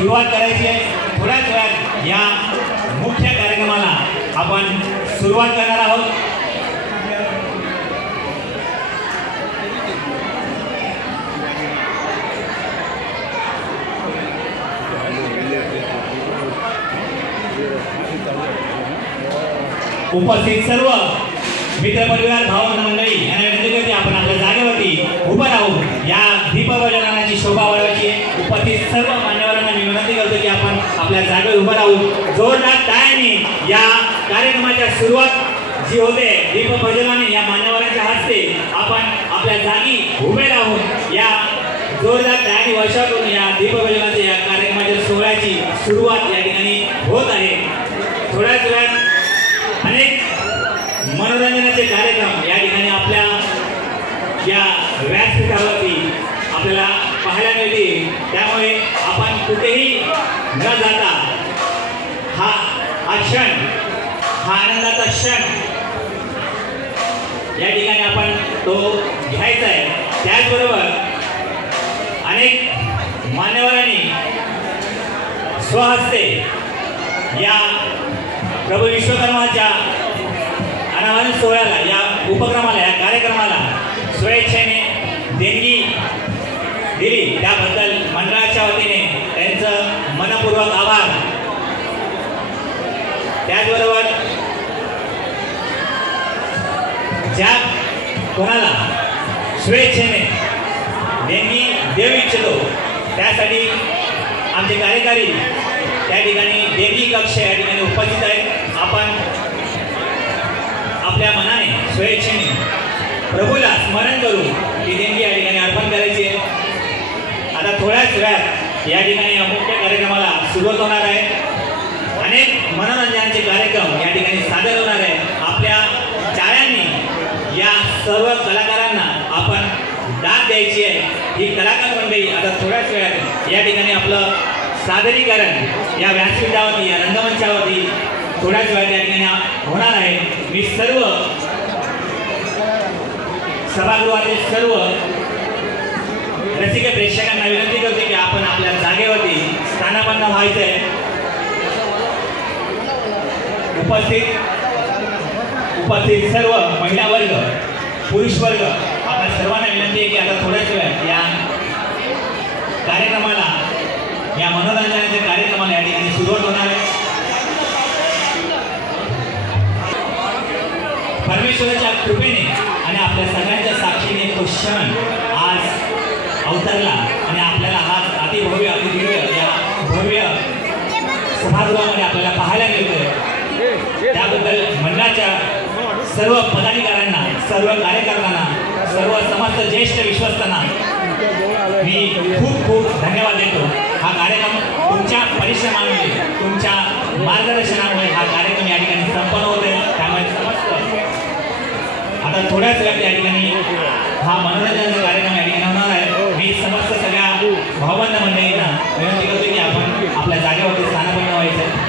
सुरुवात करायची आहे। थोड्याच वेळात या मुख्य कार्यक्रमाला आपण सुरुवात करणार आहोत। उपस्थित सर्व मित्रपरिवार भावना मंडळी यांना विनंती करते आपण आपल्या जागेवरती उभं राहून या दीपप्रज्वलनाची शोभा वाढवायची आहे। उपस्थित सर्व मान्यवरांना मी विनंती करतो की आपण आपल्या जागेवर उभं राहून जोरदार टाळ्यांनी या कार्यक्रमाची सुरुवात जी होते दीपप्रज्वलनाने या मान्यवरांच्या हस्ते आपण आपल्या जागी उभे राहून या जोरदार टाळ्यांनी वर्षा करून या दीपप्रज्वलनाच्या या कार्यक्रमाच्या सोहळ्याची सुरुवात या ठिकाणी होत आहे। थोड्याच वेळात अनेक मनोरंजनाचे कार्यक्रम या ठिकाणी आपल्या या व्यासपीठावरती आपल्याला पाहायला मिळतील। त्यामुळे आपण कुठेही न जाता हा क्षण हा आनंदाचा क्षण या ठिकाणी आपण तो घ्यायचा आहे। त्याचबरोबर अनेक मान्यवरांनी स्वहस्ते या प्रभू विश्वकर्माच्या अनावरण सोहळ्याला या उपक्रमाला या कार्यक्रमाला स्वेच्छेने देणगी दिली त्याबद्दल मंडळाच्या वतीने त्यांचं मनपूर्वक आभार। त्याचबरोबर ज्या कोणाला स्वेच्छेने देणगी देऊ इच्छितो त्यासाठी आमचे कार्यकारी त्या ठिकाणी देणगी कक्ष या ठिकाणी उपस्थित आहेत। आपण आपल्या मनाने स्वेच्छेने प्रभूला स्मरण करून ही देणगी या ठिकाणी अर्पण करायची आहे। आता थोड्याच वेळात या ठिकाणी या मुख्य कार्यक्रमाला सुरुवात होणार आहे। अनेक मनोरंजनाचे कार्यक्रम या ठिकाणी सादर होणार आहे। आपल्या टाळ्यांनी या सर्व कलाकारांना आपण दाद द्यायची आहे। ही कलाकार मंडळी आता थोड्याच वेळात या ठिकाणी आपलं सादरीकरण या व्यासपीठावरती या रंगमंचावरती थोड्याच वेळात या ठिकाणी होणार आहे। मी सर्व सभागृहातील सर्व रसिक प्रेक्षकांना विनंती करते की आपण आपल्या जागेवरती स्थानापन्न व्हायचं आहे। उपस्थित सर्व महिला वर्ग पुरुष वर्ग आपल्या सर्वांना विनंती आहे की आता थोड्याच वेळात या कार्यक्रमाला या मनोरंजनाच्या कार्यक्रमाला या ठिकाणी सुरुवात होणार आहे। परमेश्वराच्या कृपेने आणि आपल्या सगळ्यांच्या साक्षीने तो क्षण आज अवतरला आणि आपल्याला हा अतिभव्य अतिदिव्य या भव्य सभागृहामध्ये आपल्याला पाहायला मिळतोय। त्याबद्दल मंडळाच्या सर्व पदाधिकाऱ्यांना सर्व कार्यकर्त्यांना सर्व समस्त ज्येष्ठ विश्वस्तांना मी खूप खूप धन्यवाद देतो। हा कार्यक्रम तुमच्या परिश्रमामुळे तुमच्या मार्गदर्शनामुळे हा कार्यक्रम या ठिकाणी संपन्न होत आहे। त्यामुळे समस्त आता थोड्याच वेळात या ठिकाणी हा मनोरंजनाचा कार्यक्रम या ठिकाणी होणार आहे। मी समस्त सगळ्या भावबंध मंडळींना विनंती करतो की आपण आपल्या जागेवरती स्थानापन्न व्हायचं आहे।